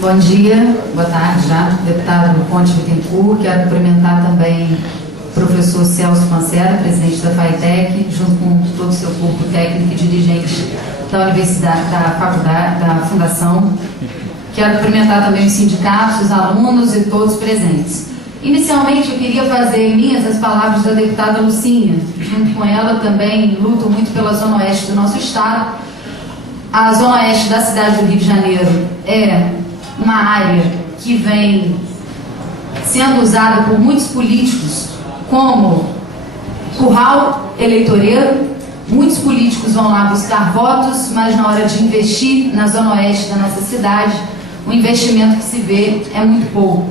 Bom dia, boa tarde já, deputado Ponte Bittencourt. Quero cumprimentar também o professor Celso Pancera, presidente da FATEC, junto com todo o seu corpo técnico e dirigente da Universidade, da Faculdade, da Fundação. Quero cumprimentar também os sindicatos, os alunos e todos presentes. Inicialmente, eu queria fazer minhas as palavras da deputada Lucinha. Junto com ela, também luto muito pela Zona Oeste do nosso estado. A Zona Oeste da cidade do Rio de Janeiro é uma área que vem sendo usada por muitos políticos como curral eleitoreiro. Muitos políticos vão lá buscar votos, mas na hora de investir na Zona Oeste da nossa cidade, o investimento que se vê é muito pouco.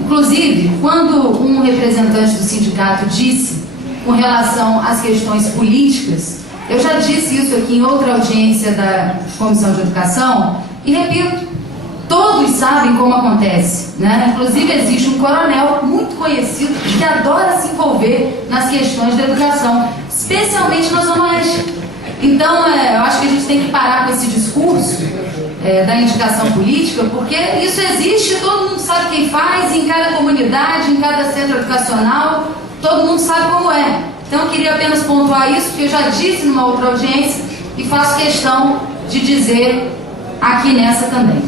Inclusive, quando um representante do sindicato disse com relação às questões políticas, eu já disse isso aqui em outra audiência da Comissão de Educação e repito, todos sabem como acontece, né? Inclusive existe um coronel muito conhecido que adora se envolver nas questões da educação, especialmente na Zona Oeste. Então, eu acho que a gente tem que parar com esse discurso da indicação política, porque isso existe, todo mundo sabe quem faz, em cada comunidade, em cada centro educacional, todo mundo sabe como é. Então, eu queria apenas pontuar isso, porque eu já disse numa outra audiência e faço questão de dizer aqui nessa também.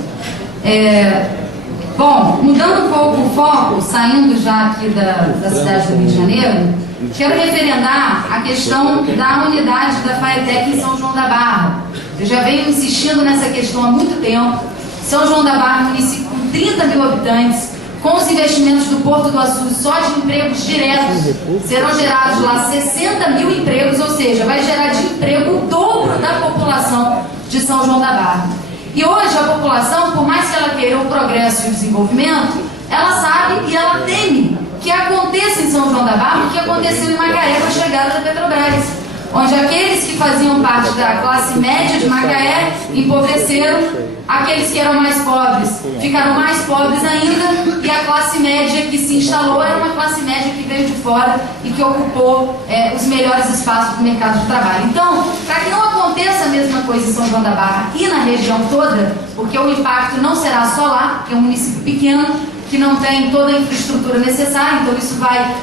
Bom, mudando um pouco o foco, saindo já aqui da cidade do Rio de Janeiro, quero referendar a questão da unidade da FATEC em São João da Barra. Eu já venho insistindo nessa questão há muito tempo. São João da Barra, município com 30 mil habitantes, com os investimentos do Porto do Açu, só de empregos diretos, serão gerados lá 60 mil empregos, ou seja, vai gerar de emprego o dobro da população de São João da Barra. E hoje a população, por mais que ela queira o progresso e o desenvolvimento, ela sabe e ela teme que aconteça em São João da Barra o que aconteceu em Macaé com a chegada da Petrobras, onde aqueles que faziam parte da classe média de Macaé empobreceram, aqueles que eram mais pobres ficaram mais pobres ainda, e a classe média que se instalou era uma classe média que veio de fora e que ocupou os melhores espaços do mercado de trabalho. Então, para que não aconteça a mesma coisa em São João da Barra e na região toda, porque o impacto não será só lá, porque é um município pequeno, que não tem toda a infraestrutura necessária, então isso vai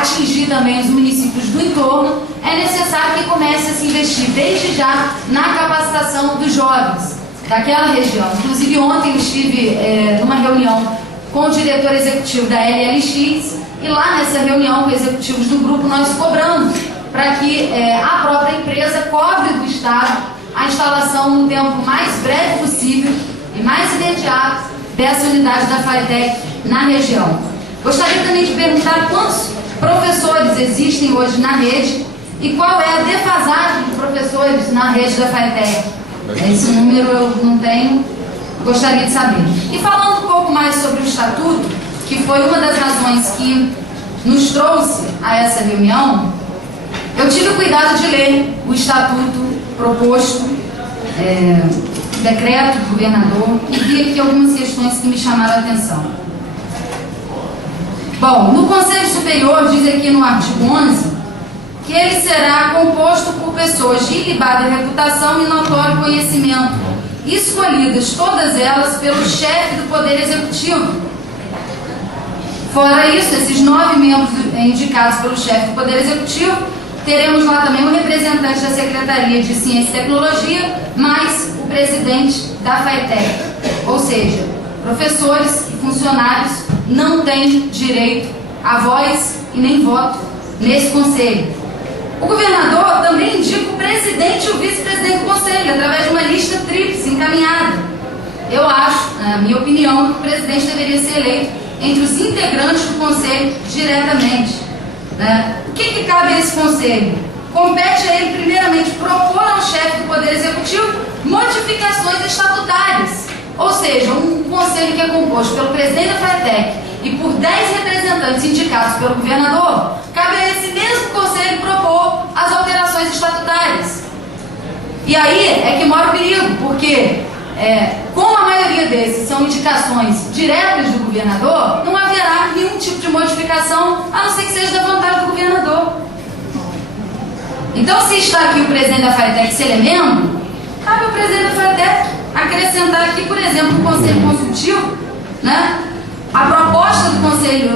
atingir também os municípios do entorno, é necessário que comece a se investir desde já na capacitação dos jovens daquela região. Inclusive ontem eu estive numa reunião com o diretor executivo da LLX e lá nessa reunião com executivos do grupo nós cobramos para que a própria empresa cobre do Estado a instalação no tempo mais breve possível e mais imediato dessa unidade da FATEC na região. Gostaria também de perguntar quantos professores existem hoje na rede e qual é a defasagem de professores na rede da FATEC. Esse número eu não tenho, gostaria de saber. E falando um pouco mais sobre o Estatuto, que foi uma das razões que nos trouxe a essa reunião, eu tive o cuidado de ler o Estatuto proposto, decreto do governador, e vi aqui algumas questões que me chamaram a atenção. Bom, no Conselho Superior, diz aqui no artigo 11, que ele será composto por pessoas de ilibada reputação e notório conhecimento, escolhidas todas elas pelo chefe do Poder Executivo. Fora isso, esses 9 membros indicados pelo chefe do Poder Executivo, teremos lá também um representante da Secretaria de Ciência e Tecnologia, mais o presidente da FATEC. Ou seja, professores e funcionários não têm direito a voz e nem voto nesse conselho. O governador também indica o presidente e o vice-presidente do conselho, através de uma lista tríplice encaminhada. Eu acho, na minha opinião, que o presidente deveria ser eleito entre os integrantes do conselho diretamente. O que cabe a esse conselho? Compete a ele, primeiramente, propor ao chefe do Poder Executivo modificações estatutárias. Ou seja, um conselho que é composto pelo presidente da FATEC e por 10 representantes indicados pelo governador, cabe a esse mesmo conselho propor as alterações estatutárias. E aí é que mora o perigo, porque como a maioria desses são indicações diretas do governador, não haverá nenhum tipo de modificação, a não ser que seja da vontade do governador. Então, se está aqui o presidente da FATEC, se ele é membro, cabe ao presidente da FATEC acrescentar aqui, por exemplo, o Conselho Consultivo, né? A proposta do Conselho,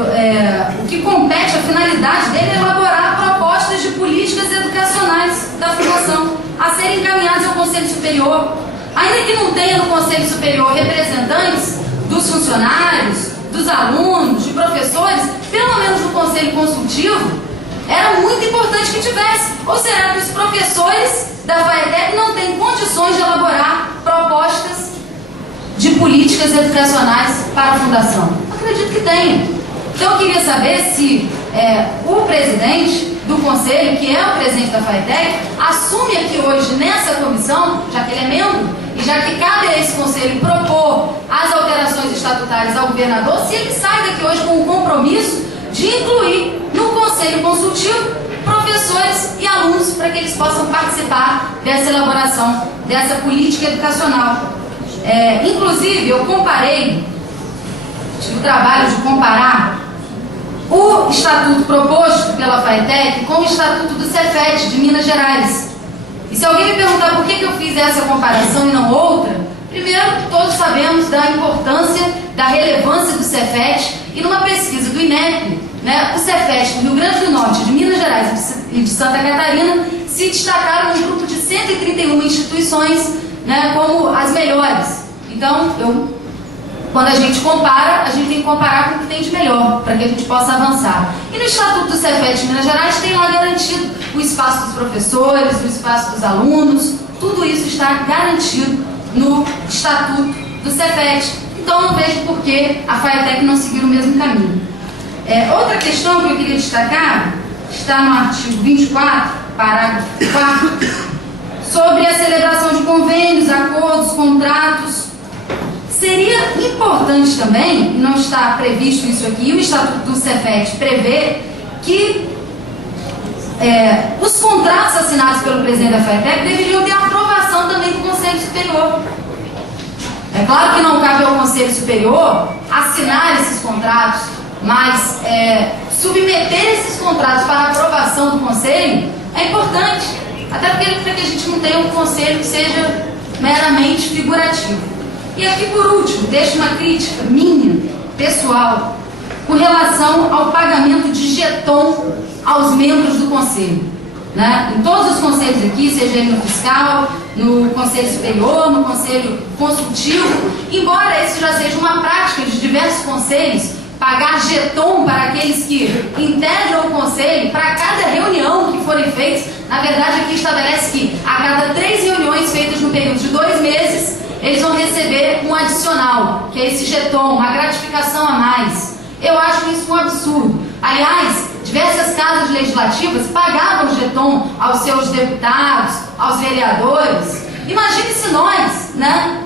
o que compete, a finalidade dele é elaborar propostas de políticas educacionais da Fundação a serem encaminhadas ao Conselho Superior. Ainda que não tenha no Conselho Superior representantes dos funcionários, dos alunos, de professores, pelo menos no Conselho Consultivo, era muito importante que tivesse. Ou será que os professores da FAETEC não têm condições de elaborar propostas de políticas educacionais para a Fundação? Acredito que tenha. Então eu queria saber se o presidente do Conselho, que é o presidente da FAETEC, assume aqui hoje nessa comissão, já que ele é membro, e já que cabe a esse Conselho propor as alterações estatutárias ao governador, se ele sai daqui hoje com o compromisso de incluir no Conselho Consultivo professores e alunos para que eles possam participar dessa elaboração, dessa política educacional. Inclusive, eu tive o trabalho de comparar o estatuto proposto pela FAETEC com o estatuto do Cefet de Minas Gerais. E se alguém me perguntar por que eu fiz essa comparação e não outra, primeiro, todos sabemos da importância, da relevância do Cefet, e numa pesquisa do INEP, né, o Cefet do Rio Grande do Norte, de Minas Gerais e de Santa Catarina se destacaram num grupo de 131 instituições, né, como as melhores. Então, quando a gente compara, a gente tem que comparar com o que tem de melhor, para que a gente possa avançar. E no Estatuto do Cefet de Minas Gerais tem lá garantido o espaço dos professores, o espaço dos alunos, tudo isso está garantido no Estatuto do Cefet. Então não vejo por que a FAETEC não seguir o mesmo caminho. Outra questão que eu queria destacar está no artigo 24, parágrafo 4, sobre a celebração de convênios, acordos, contratos. Seria importante também, e não está previsto isso aqui, o Estatuto do Cefet prevê que os contratos assinados pelo presidente da FAETEC deveriam ter aprovação também do Conselho Superior. É claro que não cabe ao Conselho Superior assinar esses contratos, mas submeter esses contratos para aprovação do Conselho é importante, até porque para que a gente não tenha um Conselho que seja meramente figurativo. E aqui, por último, deixo uma crítica minha, pessoal, com relação ao pagamento de jeton aos membros do Conselho. Né? Em todos os conselhos aqui, seja ele no fiscal, no Conselho Superior, no Conselho Consultivo, embora isso já seja uma prática de diversos conselhos, pagar jeton para aqueles que integram o Conselho, para cada reunião que forem feitas, na verdade aqui estabelece que a cada 3 reuniões feitas no período de 2 meses, eles vão receber um adicional, que é esse jeton, uma gratificação a mais. Eu acho isso um absurdo. Aliás, diversas casas legislativas pagavam jeton aos seus deputados, aos vereadores. Imagine se nós, né,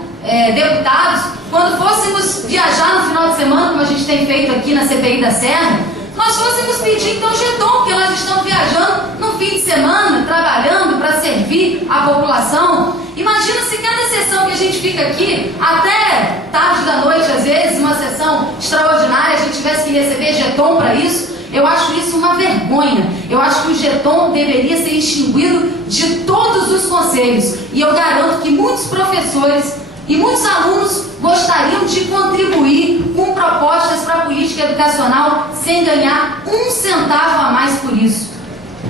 deputados, quando fôssemos viajar no final de semana, como a gente tem feito aqui na CPI da Serra, nós fôssemos pedir então jeton, porque nós estamos viajando no fim de semana, trabalhando para servir a população. Imagina se cada sessão que a gente fica aqui, até tarde da noite, às vezes, uma sessão extraordinária, a gente tivesse que receber jeton para isso. Eu acho isso uma vergonha. Eu acho que o jeton deveria ser extinguido de todos os conselhos. E eu garanto que muitos professores e muitos alunos gostariam de contribuir com propostas para a política educacional sem ganhar 1 centavo a mais por isso.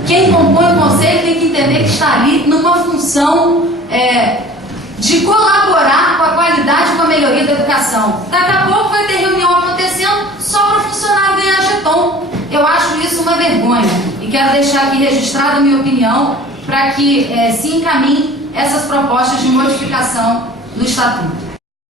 Quem compõe o conselho tem que entender que está ali numa função de colaborar com a qualidade e com a melhoria da educação. Daqui a pouco vai ter reunião acontecendo só para o funcionário ganhar jeton. Eu acho isso uma vergonha. E quero deixar aqui registrada a minha opinião para que se encaminhem essas propostas de modificação no Estatuto.